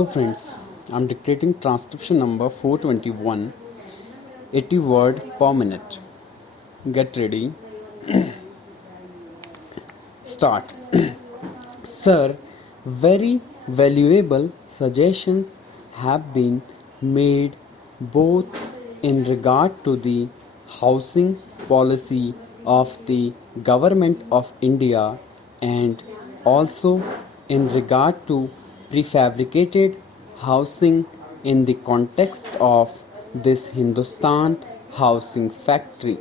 Hello friends, I'm dictating transcription number 421, 80 word per minute. Get ready. Start. Sir, very valuable suggestions have been made both in regard to the housing policy of the Government of India and also in regard to prefabricated housing in the context of this Hindustan housing factory.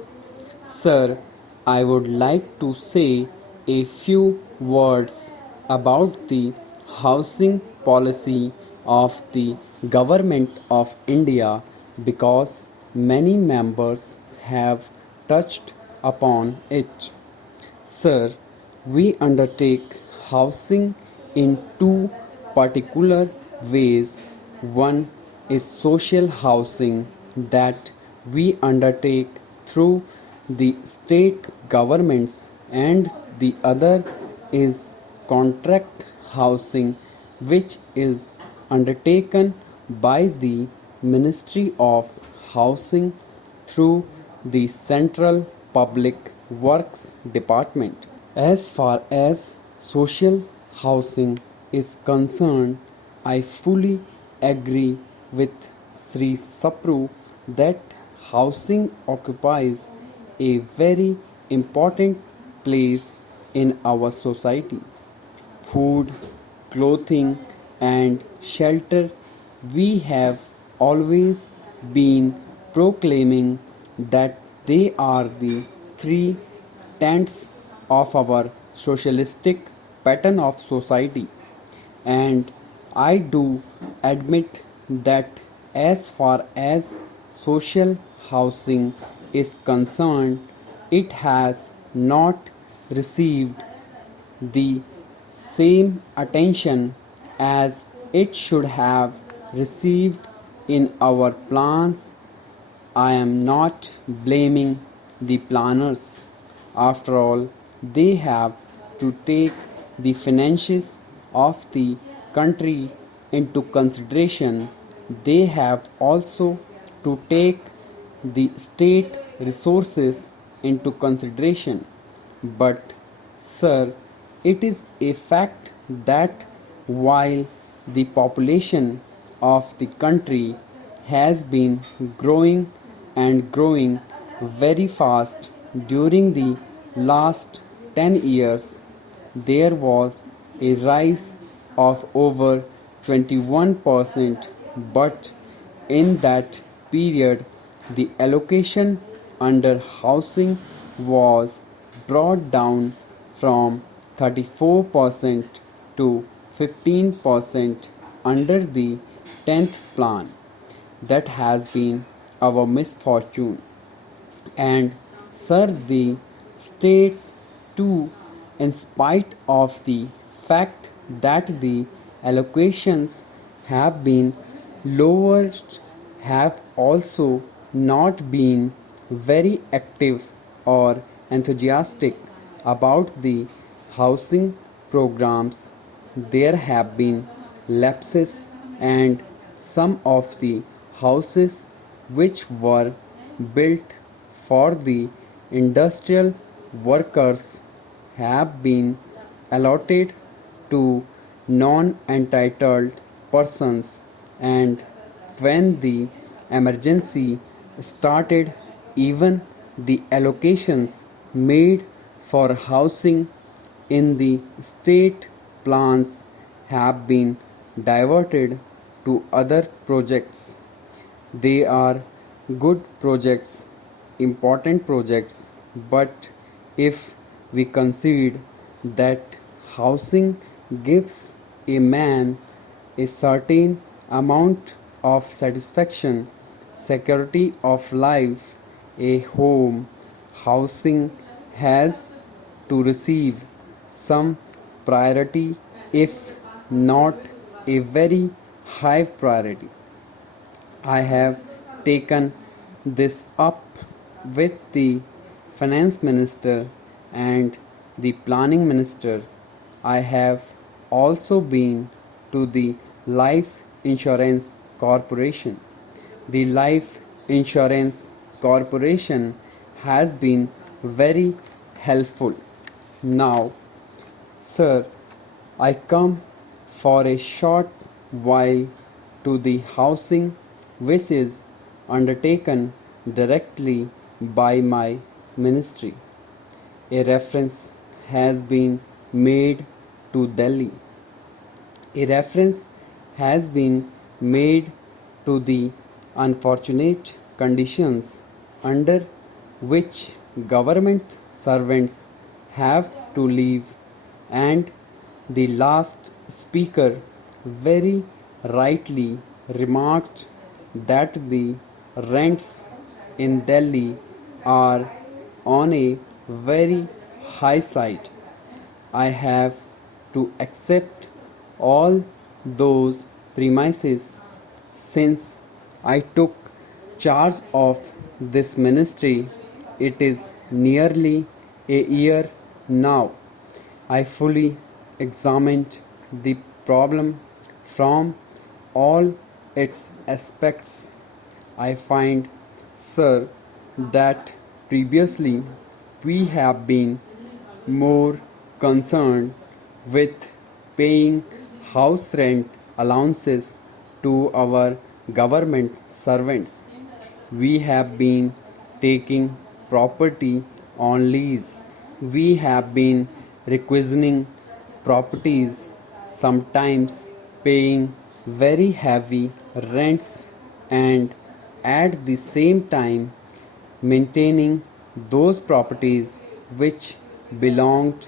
Sir, I would like to say a few words about the housing policy of the Government of India because many members have touched upon it. Sir, we undertake housing in two particular ways. One is social housing that we undertake through the state governments, and the other is contract housing, which is undertaken by the Ministry of Housing through the Central Public Works Department. As far as social housing is concerned, I fully agree with Sri Sapru that housing occupies a very important place in our society. Food, clothing, and shelter, we have always been proclaiming that they are the three tenets of our socialistic pattern of society. And I do admit that as far as social housing is concerned, it has not received the same attention as it should have received in our plans. I am not blaming the planners. After all, they have to take the finances of the country into consideration. They have also to take the state resources into consideration. But, sir, it is a fact that while the population of the country has been growing and growing very fast during the last 10 years, there was a rise of over 21%, but in that period, the allocation under housing was brought down from 34% to 15% under the 10th plan. That has been our misfortune. And sir, the states too, in spite of the fact that the allocations have been lowered, have also not been very active or enthusiastic about the housing programs. There have been lapses, and some of the houses which were built for the industrial workers have been allotted to non-entitled persons, and when the emergency started, even the allocations made for housing in the state plans have been diverted to other projects. They are good projects, important projects, but if we concede that housing gives a man a certain amount of satisfaction, security of life, a home, housing has to receive some priority, if not a very high priority. I have taken this up with the finance minister and the planning minister. I have also been to the life Insurance Corporation. The Life Insurance Corporation has been very helpful. Now, sir, I come for a short while to the housing which is undertaken directly by my ministry. A reference has been made to Delhi. A reference has been made to the unfortunate conditions under which government servants have to live, and the last speaker very rightly remarked that the rents in Delhi are on a very high side. I have to accept all those premises since I took charge of this ministry. It is nearly a year now. I fully examined the problem from all its aspects. I find, sir, that previously we have been more concerned with paying house rent allowances to our government servants. We have been taking property on lease. We have been requisitioning properties, sometimes paying very heavy rents, and at the same time maintaining those properties which belonged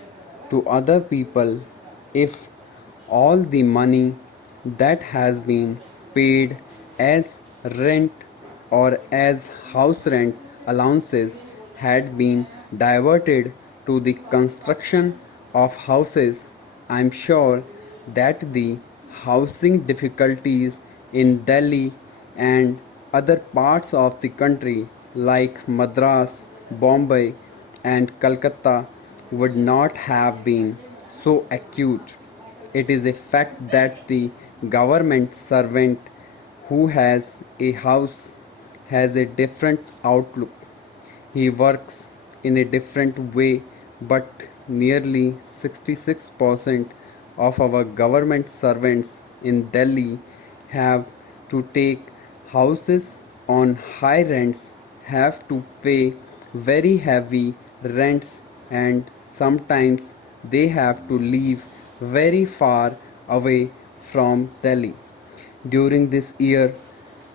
to other people. If all the money that has been paid as rent or as house rent allowances had been diverted to the construction of houses, I am sure that the housing difficulties in Delhi and other parts of the country like Madras, Bombay, and Calcutta would not have been so acute. It is a fact that the government servant who has a house has a different outlook. He works in a different way, but nearly 66% of our government servants in Delhi have to take houses on high rents, have to pay very heavy rents, and sometimes they have to live very far away from Delhi. During this year,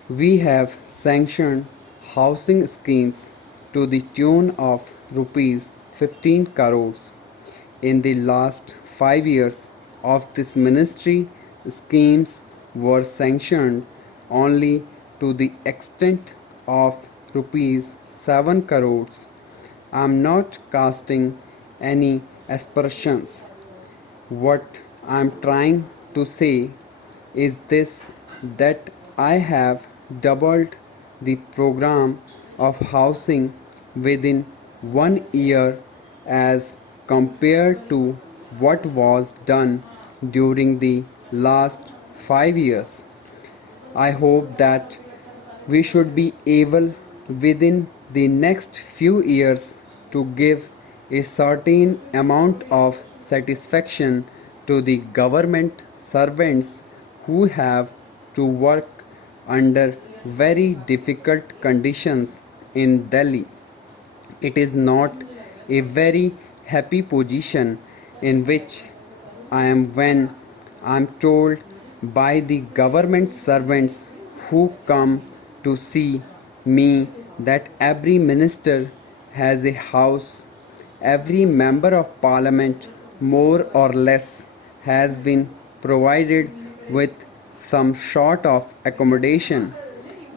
we have sanctioned housing schemes to the tune of rupees 15 crores. In the last 5 years of this ministry, schemes were sanctioned only to the extent of rupees 7 crores. I am not casting any aspersions. What I am trying to say is this, that I have doubled the program of housing within 1 year as compared to what was done during the last 5 years. I hope that we should be able within the next few years to give a certain amount of satisfaction to the government servants who have to work under very difficult conditions in Delhi. It is not a very happy position in which I am when I am told by the government servants who come to see me that every minister has a house, every member of parliament more or less has been provided with some sort of accommodation.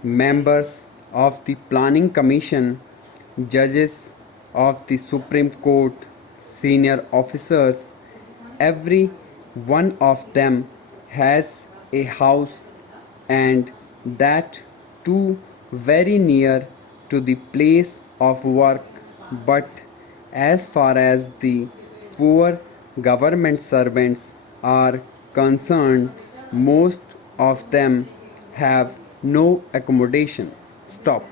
Members of the planning commission, judges of the Supreme Court, senior officers, every one of them has a house, and that too very near to the place of work. But as far as the poor government servants are concerned, most of them have no accommodation. Stop.